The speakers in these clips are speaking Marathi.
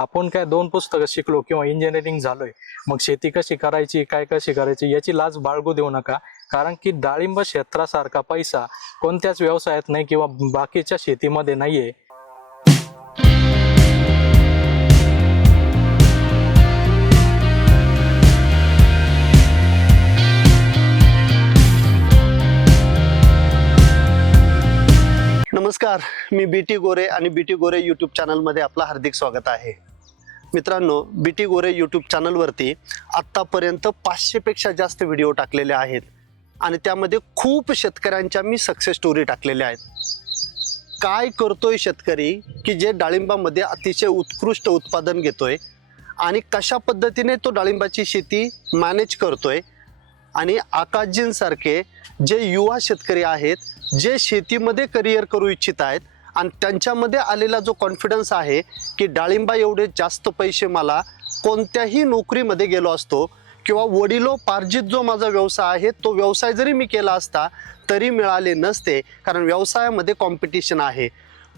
आपण काय दोन पुस्तकं शिकलो किंवा इंजिनिअरिंग झालोय मग शेती कशी करायची काय कशी करायची याची लाज बाळगू देऊ नका. कारण की डाळिंब क्षेत्रासारखा पैसा कोणत्याच व्यवसायात नाही किंवा बाकीच्या शेतीमध्ये नाहीये. नमस्कार मी बी टी गोरे आणि बी टी गोरे यूट्यूब चॅनलमध्ये आपलं हार्दिक स्वागत आहे. मित्रांनो बी टी गोरे यूट्यूब चॅनलवरती आत्तापर्यंत पाचशेपेक्षा जास्त व्हिडिओ टाकलेले आहेत. आणि त्यामध्ये खूप शेतकऱ्यांच्या मी सक्सेस स्टोरी टाकलेल्या आहेत. काय करतोय शेतकरी की जे डाळिंबामध्ये अतिशय उत्कृष्ट उत्पादन घेतोय आणि कशा पद्धतीने तो डाळिंबाची शेती मॅनेज करतोय आणि आकाशजींसारखे जे युवा शेतकरी आहेत जे शेतीमध्ये करिअर करू इच्छित आहेत आणि त्यांच्यामध्ये आलेला जो कॉन्फिडन्स आहे की डाळिंबा एवढे जास्त पैसे मला कोणत्याही नोकरीमध्ये गेलो असतो किंवा वडिलोपार्जित जो माझा व्यवसाय आहे तो व्यवसाय जरी मी केला असता तरी मिळाले नसते. कारण व्यवसायामध्ये कॉम्पिटिशन आहे.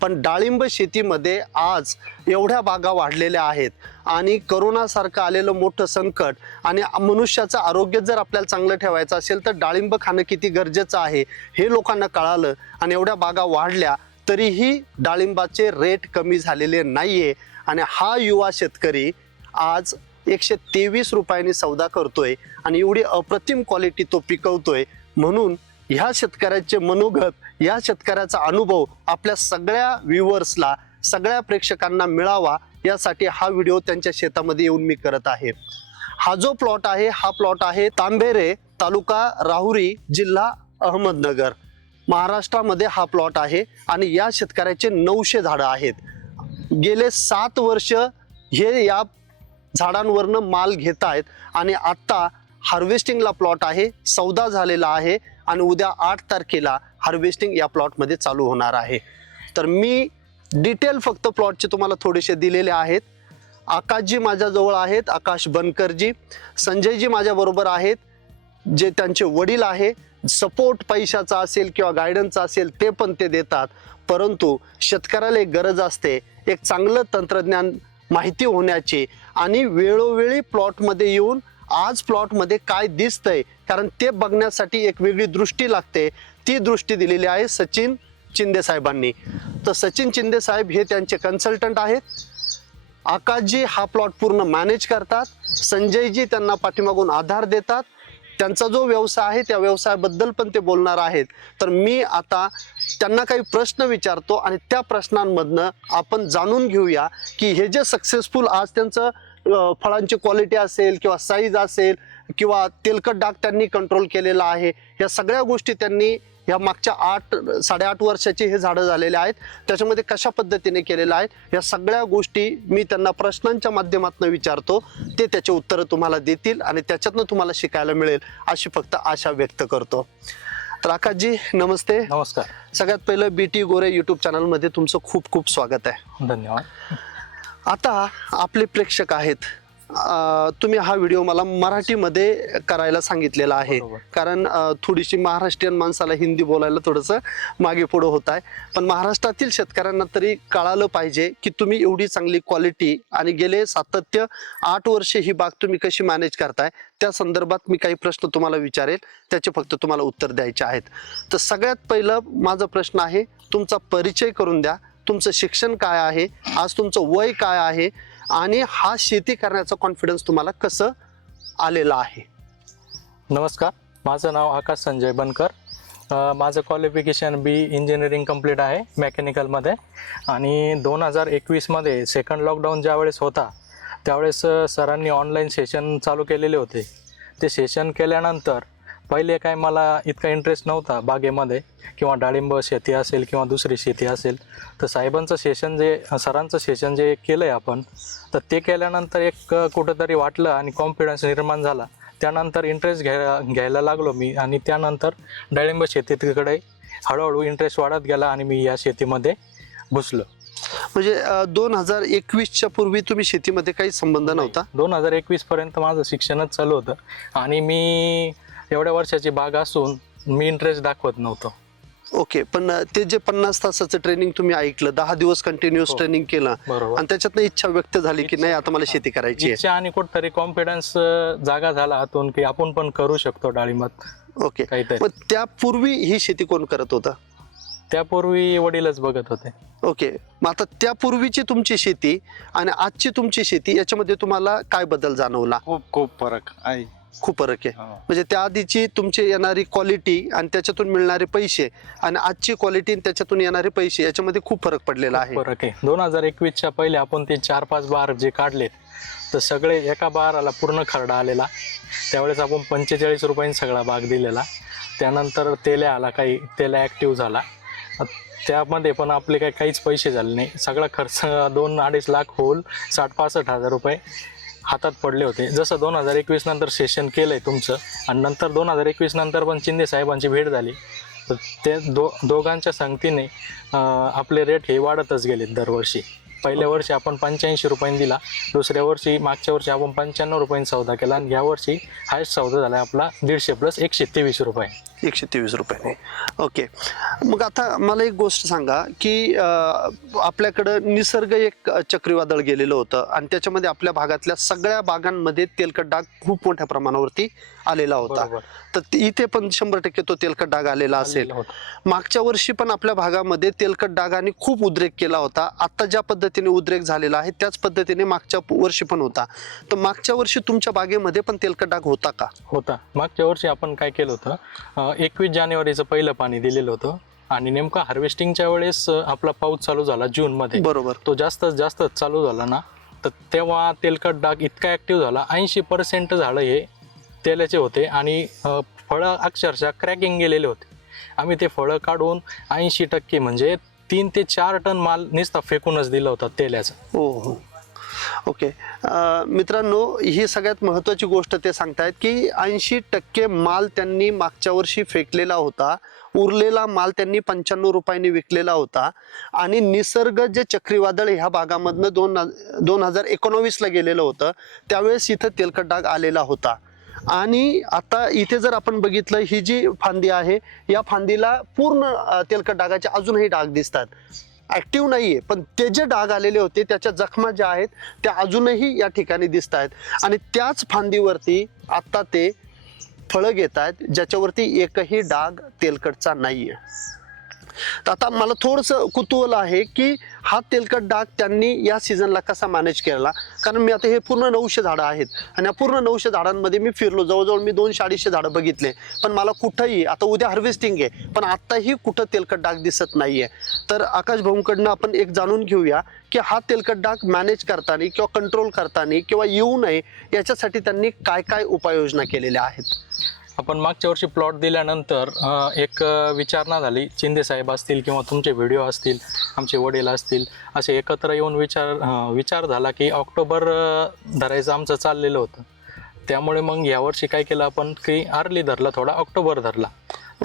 पण डाळिंब शेतीमध्ये आज एवढ्या बागा वाढलेल्या आहेत आणि करोनासारखं आलेलं मोठं संकट आणि मनुष्याचं आरोग्य जर आपल्याला चांगलं ठेवायचं असेल तर डाळिंब खाणं किती गरजेचं आहे हे लोकांना कळालं आणि एवढ्या बागा वाढल्या तरीही डाळिंबाचे रेट कमी झालेले नाहीये. आणि हा युवा शेतकरी आज एकशे तेवीस रुपयांनी सौदा करतोय आणि एवढी अप्रतिम क्वालिटी तो पिकवतोय. म्हणून ह्या शेतकऱ्याचे मनोगत या शेतकऱ्याचा अनुभव आपल्या सगळ्या व्ह्युअर्सला सगळ्या प्रेक्षकांना मिळावा यासाठी हा व्हिडिओ त्यांच्या शेतामध्ये येऊन मी करत आहे. हा जो प्लॉट आहे हा प्लॉट आहे तांबेरे तालुका राहुरी जिल्हा अहमदनगर. महाराष्ट्रामध्ये हा प्लॉट आहे आणि या शेतकऱ्याचे नऊशे झाडं आहेत. गेले सात वर्ष हे या झाडांवरनं माल घेत आहेत आणि आत्ता हार्वेस्टिंगला प्लॉट आहे सौदा झालेला आहे आणि उद्या आठ तारखेला हार्वेस्टिंग या प्लॉटमध्ये चालू होणार आहे. तर मी डिटेल फक्त प्लॉटचे तुम्हाला थोडेसे दिलेले आहेत. आकाशजी माझ्याजवळ आहेत आकाश बनकरजी. संजयजी माझ्याबरोबर आहेत जे त्यांचे वडील आहे. सपोर्ट पैशाचा असेल किंवा गायडन्सचा असेल ते पण ते देतात. परंतु शेतकऱ्याला एक गरज असते एक चांगलं तंत्रज्ञान माहिती होण्याची. आणि वेळोवेळी प्लॉटमध्ये येऊन आज प्लॉटमध्ये काय दिसतंय कारण ते बघण्यासाठी एक वेगळी दृष्टी लागते. ती दृष्टी दिलेली आहे सचिन चिंदे साहेबांनी. तर सचिन चिंदे साहेब हे त्यांचे कन्सल्टंट आहेत. आकाशजी हा प्लॉट पूर्ण मॅनेज करतात. संजयजी त्यांना पाठीमागून आधार देतात. त्यांचा जो व्यवसाय आहे त्या व्यवसायाबद्दल पण ते बोलणार आहेत. तर मी आता त्यांना काही प्रश्न विचारतो आणि त्या प्रश्नांमधनं आपण जाणून घेऊया की हे जे सक्सेसफुल आज त्यांचं फळांची क्वालिटी असेल किंवा साईज असेल किंवा तेलकट डाग त्यांनी कंट्रोल केलेला आहे या सगळ्या गोष्टी त्यांनी ह्या मागच्या आठ साडेआठ वर्षाचे हे झाडं झालेले आहेत. त्याच्यामध्ये कशा पद्धतीने केलेलं आहे? या सगळ्या गोष्टी मी त्यांना प्रश्नांच्या माध्यमातून विचारतो. ते त्याचे उत्तरं तुम्हाला देतील आणि त्याच्यातनं तुम्हाला शिकायला मिळेल अशी फक्त आशा व्यक्त करतो. तर आकाशजी नमस्ते. नमस्कार. सगळ्यात पहिलं बी टी गोरे यूट्यूब चॅनलमध्ये तुमचं खूप खूप स्वागत आहे. धन्यवाद. आता आपले प्रेक्षक आहेत. तुम्ही हा व्हिडिओ मला मराठीमध्ये करायला सांगितलेला आहे. कारण थोडीशी महाराष्ट्रीयन माणसाला हिंदी बोलायला थोडंसं मागे पुढं होत आहे. पण महाराष्ट्रातील शेतकऱ्यांना तरी कळालं पाहिजे की तुम्ही एवढी चांगली क्वालिटी आणि गेले सातत्य आठ वर्षे ही बाग तुम्ही कशी मॅनेज करताय त्या संदर्भात मी काही प्रश्न तुम्हाला विचारेल. त्याचे फक्त तुम्हाला उत्तर द्यायचे आहेत. तर सगळ्यात पहिलं माझा प्रश्न आहे तुमचा परिचय करून द्या. तुमचं शिक्षण काय आहे? आज तुमचं वय काय आहे? आणि हा शेती करण्याचा कॉन्फिडन्स तुम्हाला कसं आलेला आहे? नमस्कार माझं नाव आकाश संजय बनकर. माझं क्वालिफिकेशन बी इंजिनिअरिंग कंप्लीट आहे मेकॅनिकलमध्ये आणि दोन हजार एकवीसमध्ये सेकंड लॉकडाऊन ज्यावेळेस होता त्यावेळेस सरांनी ऑनलाईन सेशन चालू केलेले होते. ते सेशन केल्यानंतर पहिले काय मला इतका इंटरेस्ट नव्हता बागेमध्ये किंवा डाळिंब शेती असेल किंवा दुसरी शेती असेल तर साहेबांचं सेशन जे सरांचं सेशन जे केलं आहे आपण तर ते केल्यानंतर एक कुठंतरी वाटलं आणि कॉन्फिडन्स निर्माण झाला. त्यानंतर इंटरेस्ट घ्यायला घ्यायला लागलो मी आणि त्यानंतर डाळिंब शेतीकडे हळूहळू इंटरेस्ट वाढत गेला आणि मी या शेतीमध्ये घुसलो. म्हणजे दोन हजार एकवीसच्या पूर्वी तुम्ही शेतीमध्ये काही संबंध नव्हता? दोन हजार एकवीस पर्यंत माझं शिक्षणच चालू होतं आणि मी एवढ्या वर्षाची बाग असून मी इंटरेस्ट दाखवत नव्हतो. ओके पण ते जे पन्नास तासाचं ट्रेनिंग तुम्ही ऐकलं दहा दिवस कंटिन्युअस हो. ट्रेनिंग केलं बरोबर. आणि त्याच्यातनं इच्छा व्यक्त झाली की नाही आता मला शेती करायची आहे. इच्छा आणि कुठतरी कॉन्फिडन्स जागा झाला आतून की आपण पण करू शकतो डाळिंबात ओके. काहीतरी. मग त्यापूर्वी ही शेती कोण करत होता? त्यापूर्वी वडीलच बघत होते. ओके. मग आता त्यापूर्वीची तुमची शेती आणि आजची तुमची शेती याच्यामध्ये तुम्हाला काय बदल जाणवला? खूप खूप फरक आहे. खूप फरक आहे. म्हणजे त्या आधीची तुमची येणारी क्वालिटी आणि त्याच्यातून मिळणारे पैसे आणि आजची क्वालिटी आणि त्याच्यातून येणारे पैसे याच्यामध्ये खूप फरक पडलेला आहे. फरक आहे. दोन हजार एकवीसच्या पहिले आपण ते चार पाच बार जे काढलेत तर सगळे एका बाराला पूर्ण खरडा आलेला. त्यावेळेस आपण पंचेचाळीस रुपयांनी सगळा बाग दिलेला. त्यानंतर तेल्या आला काही तेल्या ॲक्टिव्ह झाला. त्यामध्ये पण आपले काही काहीच पैसे झाले नाही. सगळा खर्च दोन अडीच लाख होल साठ पासष्ट हजार रुपये. हातात पडले होते. जसं दोन हजार एकवीस नंतर सेशन केलंय तुमचं आणि नंतर दोन हजार एकवीस नंतर पण शिंदे साहेबांची भेट झाली. तर ते दो दोघांच्या संगतीने आपले रेट हे वाढतच गेलेत दरवर्षी. पहिल्या वर्षी आपण पंच्याऐंशी रुपयांनी दिला. दुसऱ्या वर्षी मागच्या वर्षी आपण पंच्याण्णव रुपयांनी सौदा केला आणि या वर्षी हायस्ट सौदा झाला आपला दीडशे प्लस एकशे तेवीस रुपये. एकशे तेवीस रुपये. ओके. मग आता मला एक गोष्ट सांगा की आपल्याकडं निसर्ग एक चक्रीवादळ गेलेलं होतं आणि त्याच्यामध्ये आपल्या भागातल्या सगळ्या बागांमध्ये तेलकट डाग खूप मोठ्या प्रमाणावरती आलेला होता. तर इथे पण शंभर टक्के तो तेलकट डाग आलेला असेल. मागच्या वर्षी पण आपल्या भागामध्ये तेलकट डागाने खूप उद्रेक केला होता. आता ज्या पद्धतीने उद्रेक झालेला आहे त्याच पद्धतीने मागच्या वर्षी पण होता. तर मागच्या वर्षी तुमच्या बागेमध्ये पण तेलकट डाग होता का? होता. मागच्या वर्षी आपण काय केलं होतं एकवीस जानेवारीचं पहिलं पाणी दिलेलं होतं. आणि नेमकं हार्वेस्टिंगच्या वेळेस आपला पाऊस चालू झाला जूनमध्ये बरोबर. तो जास्त जास्त चालू झाला ना तर तेव्हा तेलकट डाग इतका ॲक्टिव्ह झाला. ऐंशी पर्सेंट झाडं हे तेलाचे होते आणि फळं अक्षरशः क्रॅकिंग गेलेले होते. आम्ही ते फळं काढून ऐंशी टक्के म्हणजे तीन ते चार टन माल नुसता फेकूनच दिला होता तेलाचा. हो हो. ओके. मित्रांनो ही सगळ्यात महत्त्वाची गोष्ट ते सांगतायत की ऐंशी टक्के माल त्यांनी मागच्या वर्षी फेकलेला होता. उरलेला माल त्यांनी पंच्याण्णव रुपयांनी विकलेला होता. आणि निसर्ग जे चक्रीवादळ ह्या भागामधनं दोन दोन हजार एकोणावीसला गेलेलं होतं त्यावेळेस इथं तेलकट डाग आलेला होता. आणि आता इथे जर आपण बघितलं ही जी फांदी आहे या फांदीला पूर्ण तेलकट डागाचे अजूनही डाग दिसतात. ॲक्टिव्ह नाही आहे पण ते जे डाग आलेले होते त्याच्या जखमा ज्या आहेत त्या अजूनही या ठिकाणी दिसत आहेत. आणि त्याच फांदीवरती आत्ता ते फळं घेत आहेत ज्याच्यावरती एकही डाग तेलकटचा नाही आहे तर आता मला थोडंसं कुतूहल आहे की हा तेलकट डाग त्यांनी या सीझनला कसा मॅनेज केला? कारण मी आता हे पूर्ण नऊशे झाडं आहेत आणि या पूर्ण नऊशे झाडांमध्ये मी फिरलो. जवळजवळ मी दोनशे अडीचशे झाडं बघितले. पण मला कुठंही आता उद्या हार्वेस्टिंग आहे पण आत्ताही कुठं तेलकट डाग दिसत नाहीये. तर आकाश भाऊंकडनं आपण एक जाणून घेऊया की हा तेलकट डाग मॅनेज करताना किंवा कंट्रोल करताना किंवा येऊ नये याच्यासाठी त्यांनी काय काय उपाययोजना केलेल्या आहेत? आपण मागच्या वर्षी प्लॉट दिल्यानंतर एक विचारणा झाली. शिंदे साहेब असतील किंवा तुमचे व्हिडिओ असतील आमचे वडील असतील असे एकत्र येऊन विचार विचार झाला की ऑक्टोबर धरायचं आमचं चाललेलं होतं. त्यामुळे मग यावर्षी काय केलं आपण की अर्ली धरला थोडा ऑक्टोबर धरला.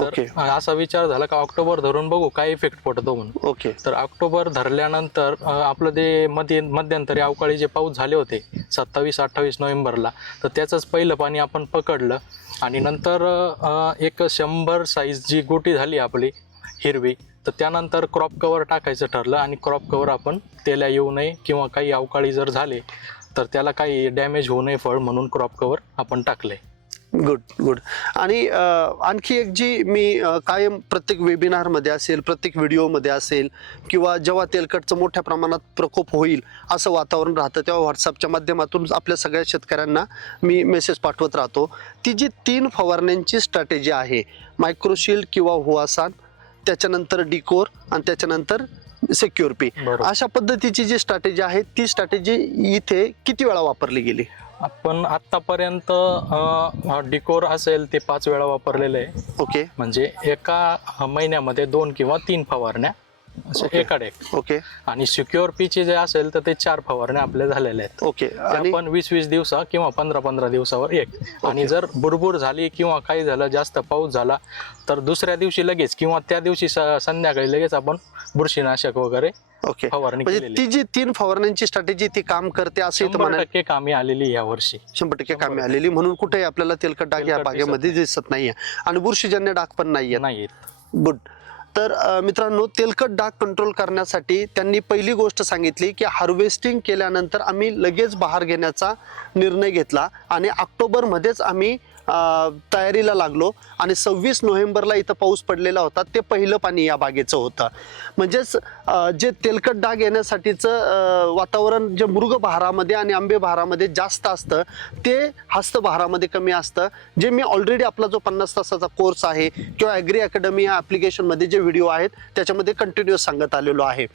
तर असा विचार झाला का ऑक्टोबर धरून बघू काय इफेक्ट पडतो म्हणून. ओके. तर ऑक्टोबर धरल्यानंतर आपलं ते मध्ये मध्यंतरी अवकाळी जे पाऊस झाले होते सत्तावीस अठ्ठावीस नोव्हेंबरला तर त्याचंच पहिलं पाणी आपण पकडलं आणि नंतर एक शंभर साईज जी गोटी झाली आपली हिरवी तर त्यानंतर क्रॉप कवर टाकायचं ठरलं आणि क्रॉप कवर आपण त्याला येऊ नये किंवा काही अवकाळी जर झाले तर त्याला काही डॅमेज होऊ नये फळ म्हणून क्रॉप कवर आपण टाकले गुड गुड आणि आणखी एक जी मी कायम प्रत्येक वेबिनारमध्ये असेल प्रत्येक व्हिडिओमध्ये असेल किंवा जेव्हा तेलकटचं मोठ्या प्रमाणात प्रकोप होईल असं वातावरण राहतं तेव्हा व्हॉट्सअपच्या माध्यमातून आपल्या सगळ्या शेतकऱ्यांना मी मेसेज पाठवत राहतो. ती जी तीन फवारण्यांची स्ट्रॅटेजी आहे मायक्रोशील्ड किंवा हुआसान त्याच्यानंतर डिकोर आणि त्याच्यानंतर सेक्युअर पी अशा पद्धतीची जी स्ट्रॅटेजी आहे ती स्ट्रॅटेजी इथे किती वेळा वापरली गेली? आपण आत्तापर्यंत अ, डिकोर असेल ते पाच वेळा वापरलेलं आहे. ओके. म्हणजे एका महिन्यामध्ये दोन किंवा तीन फवारण्या. एकाडे ओके आणि सिक्युअर पीचे जे असेल तर ते चार फवारण्या आपल्या झालेल्या आहेत. ओके आणि आपण वीस वीस दिवसा किंवा पंधरा पंधरा दिवसावर एक. आणि जर बुरबुर झाली किंवा काही झालं जास्त पाऊस झाला तर दुसऱ्या दिवशी लगेच किंवा त्या दिवशी संध्याकाळी लगेच आपण बुरशीनाशक वगैरे ओके फवारणी म्हणजे ती जी तीन फवारण्यांची स्ट्रॅटेजी ती काम करते असं टक्के कामी आलेली या वर्षी. शंभर टक्के कामी. आलेली. म्हणून कुठेही आपल्याला तेलकट डाग या बागेमध्ये. दिसत नाहीये. आणि बुरशीजन्य डाग पण नाहीये नाही गुड तर मित्रांनो तेलकट डाग कंट्रोल करण्यासाठी त्यांनी पहिली गोष्ट सांगितली की हार्वेस्टिंग केल्यानंतर आम्ही लगेच बहार घेण्याचा निर्णय घेतला आणि ऑक्टोबरमध्येच आम्ही तयारीला लागलो आणि सव्वीस नोव्हेंबरला इथं पाऊस पडलेला होता. ते पहिलं पाणी या बागेचं होतं. म्हणजेच जे तेलकट डाग येण्यासाठीचं वातावरण जे मृग बहारामध्ये आणि आंबे बहारामध्ये जास्त असतं ते हस्तभारामध्ये कमी असतं. जे मी ऑलरेडी आपला जो पन्नास तासाचा कोर्स आहे किंवा ॲग्री अकॅडमी या ॲप्लिकेशनमध्ये जे व्हिडिओ आहेत त्याच्यामध्ये कंटिन्युअस सांगत आलेलो आहे.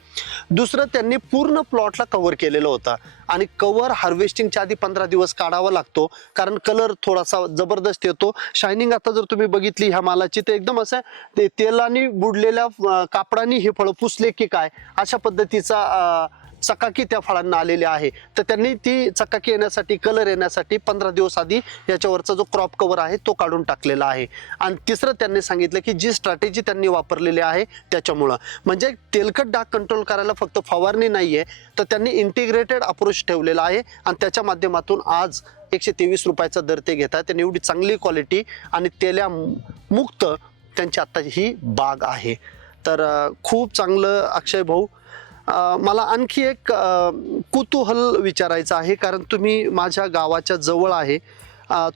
दुसरं त्यांनी पूर्ण प्लॉटला कव्हर केलेलं होतं. आणि कव्हर हार्वेस्टिंगच्या आधी पंधरा दिवस काढावा लागतो. कारण कलर थोडासा जबरदस्त येतो. शायनिंग आता जर तुम्ही बघितली ह्या मालाची तर एकदम असं ते तेलाने बुडलेल्या कापडाने हे फळं पुसले की काय? अशा पद्धतीचा चकाकी त्या फळांना आलेली आहे. तर त्यांनी ती चकाकी येण्यासाठी कलर येण्यासाठी पंधरा दिवस आधी याच्यावरचा जो क्रॉप कवर आहे तो काढून टाकलेला आहे. आणि तिसरं त्यांनी सांगितलं की जी स्ट्रॅटेजी त्यांनी वापरलेली आहे त्याच्यामुळं. म्हणजे तेलकट डाग कंट्रोल करायला फक्त फवारणी नाही आहे तर त्यांनी इंटिग्रेटेड अप्रोच ठेवलेला आहे. आणि त्याच्या माध्यमातून आज एकशे तेवीस रुपयाचा दर ते घेतात त्यांनी एवढी चांगली क्वालिटी आणि तेल्या मुक्त त्यांची आत्ता ही बाग आहे. तर खूप चांगलं अक्षय भाऊ मला आणखी एक कुतूहल विचारायचं आहे. कारण तुम्ही माझ्या गावाच्या जवळ आहे.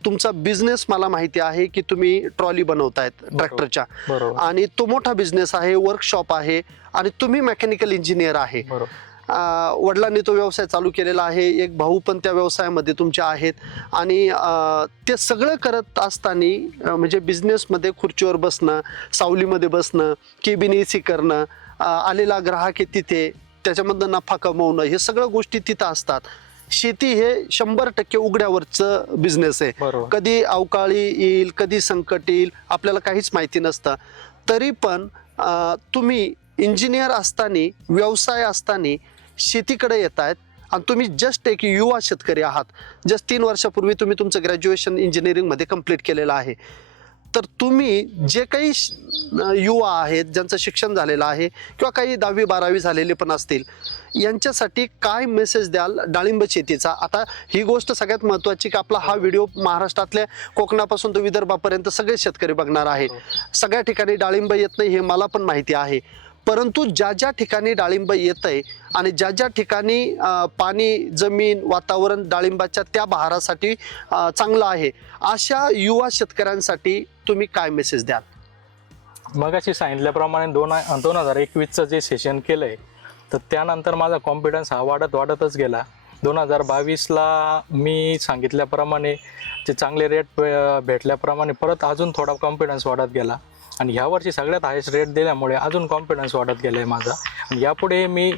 तुमचा बिझनेस मला माहिती आहे की तुम्ही ट्रॉली बनवतायत ट्रॅक्टरच्या आणि तो मोठा बिझनेस आहे वर्कशॉप आहे आणि तुम्ही मेकॅनिकल इंजिनियर आहे. वडिलांनी तो व्यवसाय चालू केलेला आहे. एक भाऊ पण त्या व्यवसायामध्ये तुमचे आहेत. आणि ते सगळं करत असताना म्हणजे बिझनेसमध्ये खुर्चीवर बसणं सावलीमध्ये बसणं केबिन ए सी करणं आलेला ग्राहक आहे तिथे त्याच्यामधनं नफा कमवणं हे सगळ्या गोष्टी तिथं असतात. शेती हे शंभर टक्के उघड्यावरचं बिझनेस आहे. कधी अवकाळी येईल कधी संकट येईल आपल्याला काहीच माहिती नसतं. तरी पण तुम्ही इंजिनियर असताना व्यवसाय असताना शेतीकडे येत आहेत आणि तुम्ही जस्ट एक युवा शेतकरी आहात. जस्ट तीन वर्षापूर्वी तुम्ही तुमचं ग्रॅज्युएशन इंजिनिअरिंगमध्ये कंप्लीट केलेलं आहे. तर तुम्ही जे काही युवा आहेत ज्यांचं शिक्षण झालेलं आहे किंवा काही दहावी बारावी झालेले पण असतील यांच्यासाठी काय मेसेज द्याल डाळिंब शेतीचा? आता ही गोष्ट सगळ्यात महत्त्वाची की आपला हा व्हिडिओ महाराष्ट्रातल्या कोकणापासून तो विदर्भापर्यंत सगळे शेतकरी बघणार आहेत सगळ्या ठिकाणी डाळिंब येत नाही हे मला पण माहिती आहे. परंतु ज्या ज्या ठिकाणी डाळिंब येत आहे आणि ज्या ज्या ठिकाणी पाणी जमीन वातावरण डाळिंबाच्या त्या बहारासाठी चांगलं आहे अशा युवा शेतकऱ्यांसाठी तुम्ही काय मेसेज द्याल? मगाशी सांगितल्याप्रमाणे दोन दोन हजार एकवीसचं जे सेशन केलंय तर त्यानंतर माझा कॉन्फिडन्स हा वाढत वाढतच गेला. दोन हजार बावीसला मी सांगितल्याप्रमाणे ते चांगले रेट भेटल्याप्रमाणे परत अजून थोडा कॉन्फिडन्स वाढत गेला. आणि ह्यावर्षी सगळ्यात हायस्ट रेट दिल्यामुळे अजून कॉन्फिडन्स वाढत गेला आहे माझा. आणि यापुढे मी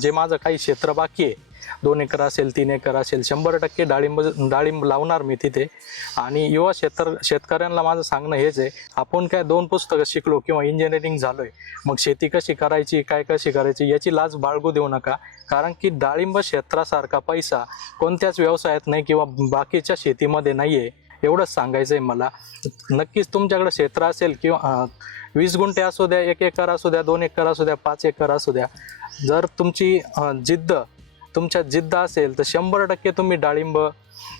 जे माझं काही क्षेत्र बाकी आहे दोन एकर असेल तीन एकर असेल शंभर टक्के डाळिंब डाळिंब लावणार मी तिथे. आणि युवा शेतर शेतकऱ्यांना माझं सांगणं हेच आहे आपण काय दोन पुस्तकं शिकलो किंवा इंजिनिअरिंग झालोय मग शेती कशी करायची काय कशी करायची याची लाज बाळगू देऊ नका. कारण की डाळिंब क्षेत्रासारखा पैसा कोणत्याच व्यवसायात नाही किंवा बाकीच्या शेतीमध्ये नाही आहे एवढंच सांगायचं आहे मला. नक्कीच तुमच्याकडे क्षेत्र असेल किंवा वीस गुंठे असू द्या एक एकर असू द्या दोन एकर असू द्या पाच एकर असू द्या. जर तुमची जिद्द तुमच्या जिद्द असेल तर शंभर टक्के तुम्ही डाळिंब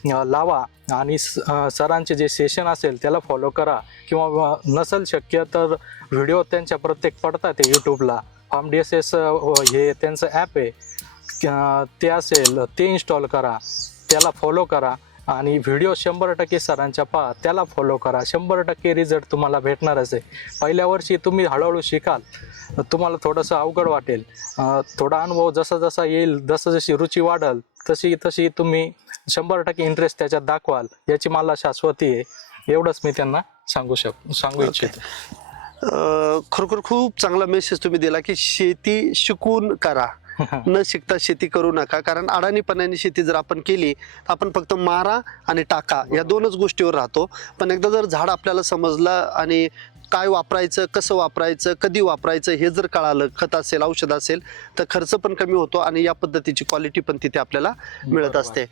लावा आणि स- सरांचे जे सेशन असेल त्याला फॉलो करा. किंवा नसेल शक्य तर व्हिडिओ त्यांच्या प्रत्येक पडतात ते यूट्यूबला. फार्म डी एस एस हो, हे त्यांचं ॲप आहे. ते असेल ते इन्स्टॉल करा. त्याला फॉलो करा. आणि व्हिडिओ शंभर टक्के सरांच्या पहा त्याला फॉलो करा. शंभर टक्के रिझल्ट तुम्हाला भेटणारच आहे. पहिल्या वर्षी तुम्ही हळूहळू शिकाल. तुम्हाला थोडंसं अवघड वाटेल. थोडा अनुभव जसा जसा येईल जसं जशी रुची वाढल तशी तशी तुम्ही शंभर टक्के इंटरेस्ट त्याच्यात दाखवाल. याची मला शाश्वती आहे. एवढंच मी त्यांना सांगू शक सांगू इच्छितो. खरोखर खूप चांगला मेसेज तुम्ही दिला की शेती शिकून करा. न शिकता शेती करू नका. कारण अडाणीपणाने शेती जर आपण केली तर आपण फक्त मारा आणि टाका या दोनच गोष्टीवर राहतो. पण एकदा जर झाड आपल्याला समजलं आणि काय वापरायचं कसं वापरायचं कधी वापरायचं हे जर कळालं खत असेल औषध असेल तर खर्च पण कमी होतो आणि या पद्धतीची क्वालिटी पण तिथे आपल्याला मिळत. असते.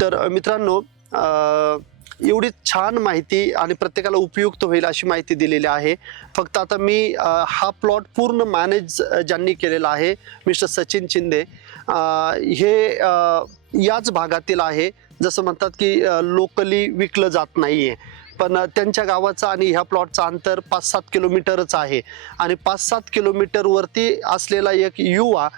तर मित्रांनो एवढी छान माहिती आणि प्रत्येकाला उपयुक्त होईल अशी माहिती दिलेली आहे. फक्त आता मी हा प्लॉट पूर्ण मॅनेज ज्यांनी केलेला आहे मिस्टर सचिन शिंदे हे याच भागातील आहे. जसं म्हणतात की लोकली विकलं जात नाही आहे पण त्यांच्या गावाचं आणि ह्या प्लॉटचं अंतर पाच सात किलोमीटरच आहे. आणि पाच सात किलोमीटरवरती असलेला एक युवा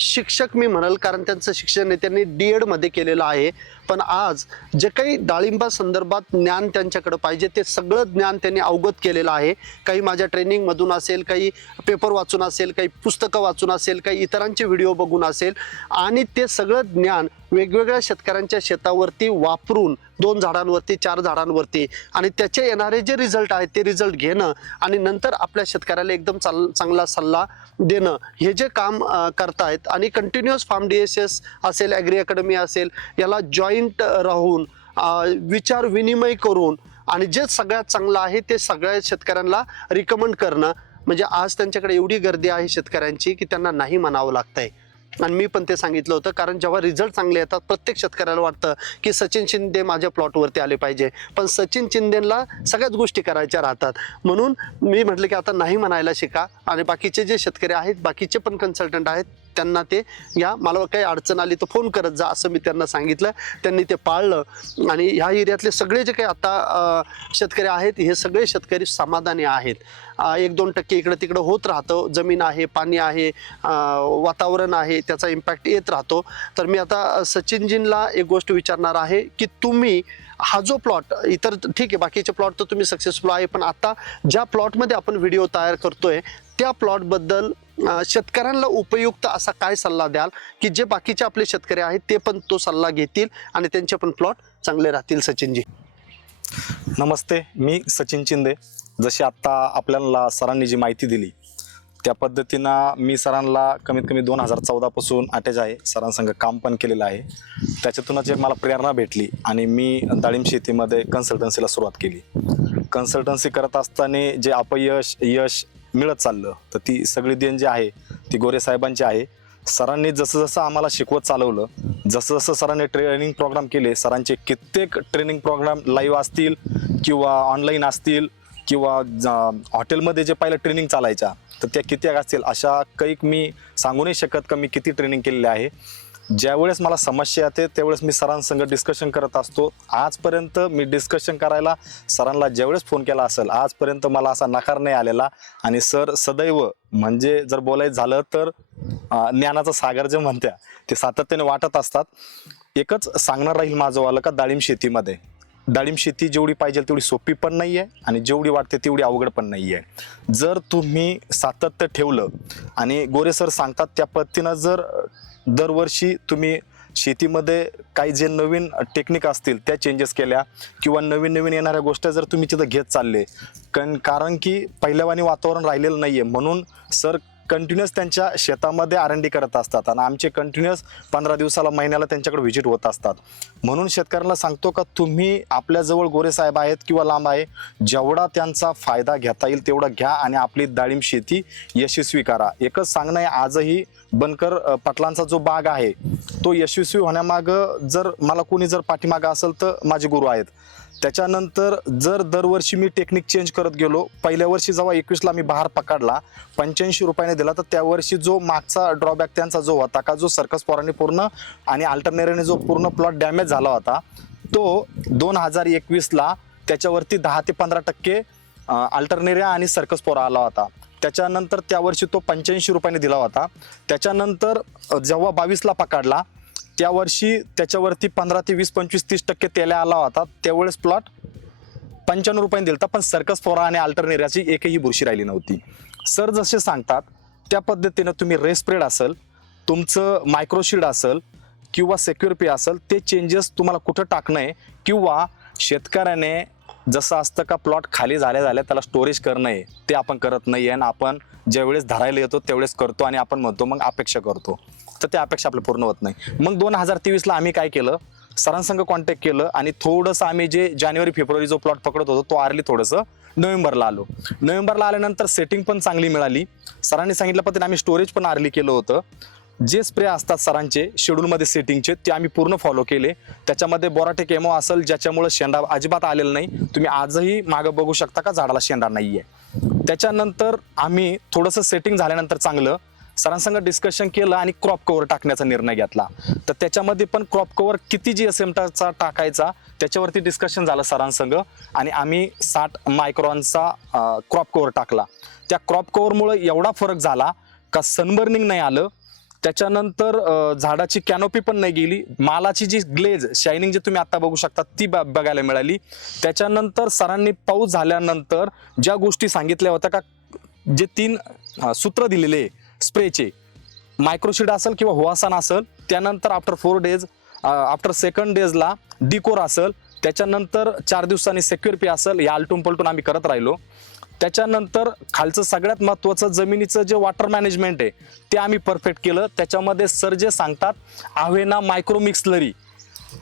शिक्षक मी म्हणाल कारण त्यांचं शिक्षण हे त्यांनी डी एडमध्ये केलेलं आहे. पण आज जे काही डाळिंबा संदर्भात ज्ञान त्यांच्याकडे पाहिजे ते सगळं ज्ञान त्यांनी अवगत केलेलं आहे. काही माझ्या ट्रेनिंगमधून असेल काही पेपर वाचून असेल काही पुस्तकं वाचून असेल काही इतरांचे व्हिडिओ बघून असेल. आणि ते सगळं ज्ञान वेगवेगळ्या शेतकऱ्यांच्या शेतावरती वापरून दोन झाडांवरती चार झाडांवरती आणि त्याचे येणारे जे रिझल्ट आहेत ते रिझल्ट घेणं आणि नंतर आपल्या शेतकऱ्याला एकदम चाल चांगला सल्ला देणं हे जे काम करतायत आणि continuous farm D S S असेल ॲग्री अकॅडमी असेल याला जॉईंट राहून विचार विनिमय करून आणि जे सगळ्यात चांगलं आहे ते सगळ्या शेतकऱ्यांना रिकमेंड करणं. म्हणजे आज त्यांच्याकडे एवढी गर्दी आहे शेतकऱ्यांची की त्यांना नाही म्हणावं लागतंय. आणि मी पण ते सांगितलं होतं. कारण जेव्हा रिझल्ट चांगले येतात प्रत्येक शेतकऱ्याला वाटतं की सचिन शिंदे माझ्या प्लॉटवरती आले पाहिजे. पण सचिन शिंदेला सगळ्याच गोष्टी करायच्या राहतात. म्हणून मी म्हटलं की आता नाही म्हणायला शिका. आणि बाकीचे जे शेतकरी आहेत बाकीचे पण कन्सल्टंट आहेत त्यांना ते या मला काही अडचण आली तर फोन करत जा असं मी त्यांना सांगितलं. त्यांनी ते पाळलं. आणि ह्या एरियातले सगळे जे काही आता शेतकरी आहेत हे सगळे शेतकरी समाधानी आहेत. एक दोन टक्के इकडं तिकडं होत राहतं. जमीन आहे पाणी आहे वातावरण आहे त्याचा इम्पॅक्ट येत राहतो. तर मी आता सचिनजींना एक गोष्ट विचारणार आहे की तुम्ही हा जो प्लॉट इतर ठीक आहे बाकीचे प्लॉट तर तुम्ही सक्सेसफुल आहे पण आता ज्या प्लॉटमध्ये आपण व्हिडिओ तयार करतोय त्या प्लॉटबद्दल शेतकऱ्यांना उपयुक्त असा काय सल्ला द्याल? की जे बाकीचे आपले शेतकरी आहेत ते पण तो सल्ला घेतील आणि त्यांचे पण प्लॉट चांगले राहतील सचिनजी. नमस्ते मी सचिन चिंदे जशी आत्ता आपल्याला सरांनी जी माहिती दिली त्या पद्धतीनं मी सरांना कमीत कमी दोन हजार चौदापासून अटॅच आहे. सरांसंग काम पण केलेलं आहे. त्याच्यातूनच एक मला प्रेरणा भेटली आणि मी डाळिंब शेतीमध्ये कन्सल्टन्सीला सुरुवात केली. कन्सल्टन्सी करत असताना जे अपयश यश मिळत चाललं. तर ती सगळी देण जी आहे ती गोरे साहेबांची आहे. सरांनी जसं जसं आम्हाला शिकवत चालवलं जसं जसं सरांनी ट्रेनिंग प्रोग्राम केले सरांचे कित्येक ट्रेनिंग प्रोग्राम लाईव्ह असतील किंवा ऑनलाईन असतील किंवा ज- हॉटेलमध्ये जे पहिलं ट्रेनिंग चालायच्या तर त्या कित्येक असतील अशा कैक मी सांगू नाही शकत का मी किती ट्रेनिंग केलेले आहे. ज्यावेळेस मला समस्या येते त्यावेळेस मी सरांसंग डिस्कशन करत असतो. आजपर्यंत मी डिस्कशन करायला सरांना ज्यावेळेस फोन केला असेल आजपर्यंत मला असा नकार नाही आलेला. आणि सर सदैव म्हणजे जर बोलायचं झालं तर ज्ञानाचा सागर जे म्हणत्या ते सातत्याने वाटत असतात. एकच सांगणार राहील माझं वालं का डाळिंब शेतीमध्ये. डाळिंब शेती जेवढी पाहिजे तेवढी सोपी पण नाही आहे आणि जेवढी वाटते तेवढी अवघड पण नाही आहे जर तुम्ही सातत्य ठेवलं आणि गोरे सर सांगतात त्या पद्धतीनं जर दरवर्षी तुम्ही शेतीमध्ये काही जे नवीन टेक्निक असतील त्या चेंजेस केल्या किंवा नवीन नवीन येणाऱ्या गोष्टी जर तुम्ही तिथं घेत चालले. कन कारण की पहिल्यावानी वातावरण राहिलेलं नाही आहे म्हणून सर कंटिन्युअस त्यांच्या शेतामध्ये आरंडी करत असतात आणि आमचे कंटिन्युअस पंधरा दिवसाला महिन्याला त्यांच्याकडे व्हिजिट होत असतात. म्हणून शेतकऱ्यांना सांगतो का तुम्ही आपल्याजवळ गोरेसाहेब आहेत किंवा लांब आहे जेवढा त्यांचा फायदा घेता येईल तेवढा घ्या आणि आपली डाळिंब शेती यशस्वी करा. एकच सांगणं आहे आजही बनकर पाटलांचा जो बाग आहे तो यशस्वी होण्यामागं जर मला कोणी जर पाठीमागं असेल तर माझे गुरु आहेत. त्याच्यानंतर जर दरवर्षी मी टेक्निक चेंज करत गेलो पहिल्या वर्षी जेव्हा एकवीसला मी बहार पकडला पंच्याऐंशी रुपयाने दिला तर त्या वर्षी जो मागचा ड्रॉबॅक त्यांचा जो होता का जो सर्कस पोराने पूर्ण आणि अल्टरनेरने जो पूर्ण प्लॉट डॅमेज झाला होता तो दोन हजार एकवीसला त्याच्यावरती दहा ते पंधरा टक्के अल्टरनेरिया आणि सर्कस पोरा आला होता. त्याच्यानंतर त्या वर्षी तो पंच्याऐंशी रुपयाने दिला होता. त्याच्यानंतर जेव्हा बावीसला पकडला त्या वर्षी त्याच्यावरती पंधरा ते वीस पंचवीस तीस टक्के तेल्या आला होता त्यावेळेस प्लॉट पंच्याण्णव रुपयाने दिलता पण सर्कस फोरा आणि अल्टरनेरियाची एकही बुरशी राहिली नव्हती. सर जसे सांगतात त्या पद्धतीनं तुम्ही रेस्प्रेड असेल तुमचं मायक्रोशीड असेल किंवा सेक्युरिपी असेल ते चेंजेस तुम्हाला कुठं टाकणं आहे किंवा शेतकऱ्याने जसं असतं का प्लॉट खाली झाल्या झाल्या त्याला स्टोरेज करणं आहे ते आपण करत नाही आणि आपण ज्यावेळेस धरायला येतो त्यावेळेस करतो आणि आपण म्हणतो मग अपेक्षा करतो. तर त्या अपेक्षा आपल्या पूर्ण होत नाही. मग दोन हजार तेवीसला आम्ही काय केलं? सरांसंग कॉन्टॅक्ट केलं आणि थोडंसं आम्ही जे जानेवारी फेब्रुवारी जो प्लॉट पकडत होतो तो आरली थोडंसं नोव्हेंबरला आलो. नोव्हेंबरला आल्यानंतर सेटिंग पण चांगली मिळाली. सरांनी सांगितलं पण आम्ही स्टोरेज पण आरली केलं होतं. जे स्प्रे असतात सरांचे शेड्यूलमध्ये सेटिंगचे ते आम्ही पूर्ण फॉलो केले. त्याच्यामध्ये बोराटेक एमो असेल ज्याच्यामुळे शेंडा अजिबात आलेला नाही. तुम्ही आजही मागं बघू शकता का झाडाला शेंडा नाही आहे त्याच्यानंतर आम्ही थोडंसं सेटिंग झाल्यानंतर चांगलं सरांसंग डिस्कशन केलं आणि क्रॉप कव्हर टाकण्याचा निर्णय घेतला. तर त्याच्यामध्ये पण क्रॉप कव्हर किती जी एस एमचा टाकायचा त्याच्यावरती डिस्कशन झालं सरांसंग. आणि आम्ही साठ मायक्रॉनचा क्रॉप कव्हर टाकला. त्या क्रॉप कव्हरमुळे एवढा फरक झाला का सनबर्निंग नाही आलं त्याच्यानंतर झाडाची कॅनोपी पण नाही गेली. मालाची जी ग्लेज शायनिंग जी तुम्ही आता बघू शकता ती ब- बघायला मिळाली. त्याच्यानंतर सरांनी पाऊस झाल्यानंतर ज्या गोष्टी सांगितल्या होत्या का जे तीन सूत्र दिलेले स्प्रेचे. मायक्रोशीड असेल किंवा हुआसान असेल त्यानंतर after four days after second डेजला डिकोर असेल त्याच्यानंतर चार दिवसांनी सेक्युअर असेल या आलटून पलटून आम्ही करत राहिलो. त्याच्यानंतर खालचं सगळ्यात महत्त्वाचं जमिनीचं जे वॉटर मॅनेजमेंट आहे ते आम्ही परफेक्ट केलं. त्याच्यामध्ये सर जे सांगतात आव्हेना मायक्रोमिक्सलरी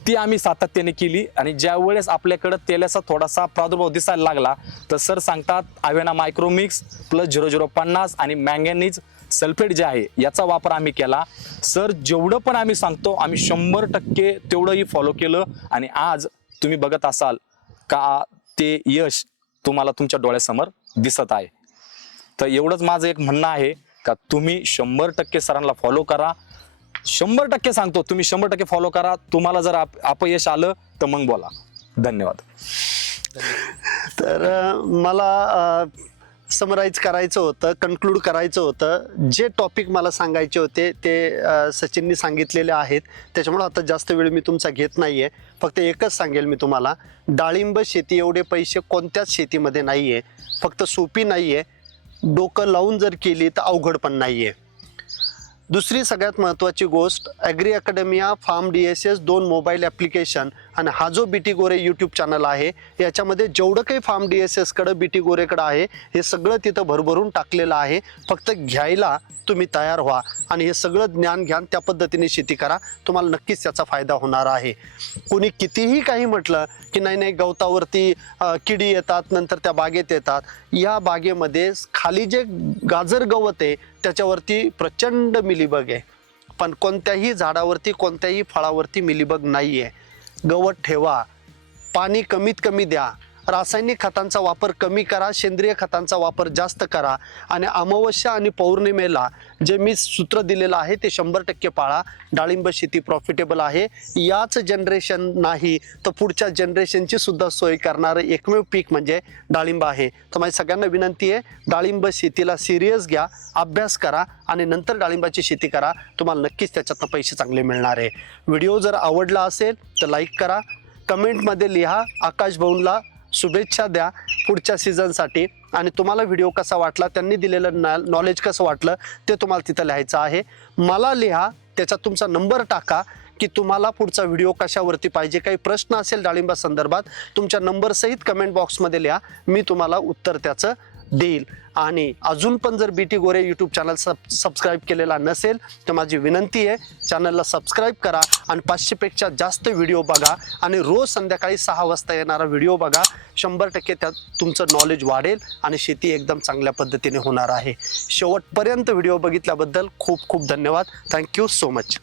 ती आम्ही सातत्याने केली. आणि ज्यावेळेस आपल्याकडं तेलाचा थोडासा प्रादुर्भाव दिसायला लागला तर सर सांगतात आव्हेना मायक्रोमिक्स प्लस झिरो झिरो पन्नास आणि मँगॅनीज सल्फेट जे आहे याचा वापर आम्ही केला. सर जेवढं पण आम्ही सांगतो आम्ही शंभर टक्के तेवढंही फॉलो केलं. आणि आज तुम्ही बघत असाल का ते यश तुम्हाला तुमच्या डोळ्यासमोर दिसत आहे. तर एवढंच माझं एक म्हणणं आहे का तुम्ही शंभर टक्के सरांना फॉलो करा. शंभर टक्के सांगतो तुम्ही शंभर टक्के फॉलो करा. तुम्हाला जर अपयश आलं तर मग बोला. धन्यवाद. तर मला समराईज करायचं होतं कन्क्लूड करायचं होतं. जे टॉपिक मला सांगायचे होते ते सचिननी सांगितलेले आहेत. त्याच्यामुळे आता जास्त वेळ मी तुमचा घेत नाही आहे फक्त एकच सांगेल मी तुम्हाला. डाळिंब शेती एवढे पैसे कोणत्याच शेतीमध्ये नाही आहे फक्त सोपी नाही आहे डोकं लावून जर केली तर अवघड पण नाही आहे दुसरी सगळ्यात महत्त्वाची गोष्ट agri academia farm D S S दोन मोबाईल ॲप्लिकेशन आणि हा जो B T Gore YouTube channel आहे याच्यामध्ये जेवढं काही फार्म डी एस एसकडं बी टी गोरेकडं आहे हे सगळं तिथं भरभरून टाकलेलं आहे. फक्त घ्यायला तुम्ही तयार व्हा आणि हे सगळं ज्ञान घ्यान त्या पद्धतीने शेती करा. तुम्हाला नक्कीच त्याचा फायदा होणार आहे. कोणी कितीही काही म्हटलं की नाही नाही गवतावरती किडी येतात नंतर त्या बागेत येतात. या बागेमध्ये खाली जे गाजर गवत आहे त्याच्यावरती प्रचंड मिलीबग आहे. पण कोणत्याही झाडावरती कोणत्याही फळावरती मिलीबग नाही आहे गवत ठेवा. पाणी कमीत कमी द्या. रासायनिक खतांचा वापर कमी करा सेंद्रिय खतांचा वापर जास्त करा आणि अमावस्या आणि पौर्णिमेला जे मी सूत्र दिलेलं आहे ते शंभर टक्के पाळा. डाळिंब शेती प्रॉफिटेबल आहे. याच जनरेशन नाही तर पुढच्या जनरेशनची सुद्धा सोय करणारं एकमेव पीक म्हणजे डाळिंब आहे. तर माझी सगळ्यांना विनंती आहे डाळिंब शेतीला सिरियस घ्या अभ्यास करा आणि नंतर डाळिंबाची शेती करा. तुम्हाला नक्कीच त्याच्यातनं पैसे चांगले मिळणार आहे. व्हिडिओ जर आवडला असेल तर लाईक करा. कमेंटमध्ये लिहा आकाश भवनला शुभेच्छा द्या पुढच्या सीझनसाठी आणि तुम्हाला व्हिडिओ कसा वाटला त्यांनी दिलेलं नॉ नॉलेज कसं वाटलं ते तुम्हाला तिथं लिहायचं आहे. मला लिहा त्याच्यात तुमचा नंबर टाका की तुम्हाला पुढचा व्हिडिओ कशावरती पाहिजे. काही प्रश्न असेल डाळिंबा संदर्भात तुमच्या नंबरसहित कमेंट बॉक्समध्ये लिहा. मी तुम्हाला उत्तर त्याचं देईल. आणि अजून पण जर B T Gore YouTube channel sub subscribe केलेला नसेल तर माझी विनंती आहे चॅनलला सबस्क्राईब करा आणि पाचशेपेक्षा जास्त व्हिडिओ बघा. आणि रोज संध्याकाळी सहा वाजता येणारा व्हिडिओ बघा. शंभर टक्के त्यात तुमचं नॉलेज वाढेल आणि शेती एकदम चांगल्या पद्धतीने होणार आहे. शेवटपर्यंत व्हिडिओ बघितल्याबद्दल खूप खूप धन्यवाद. Thank you so much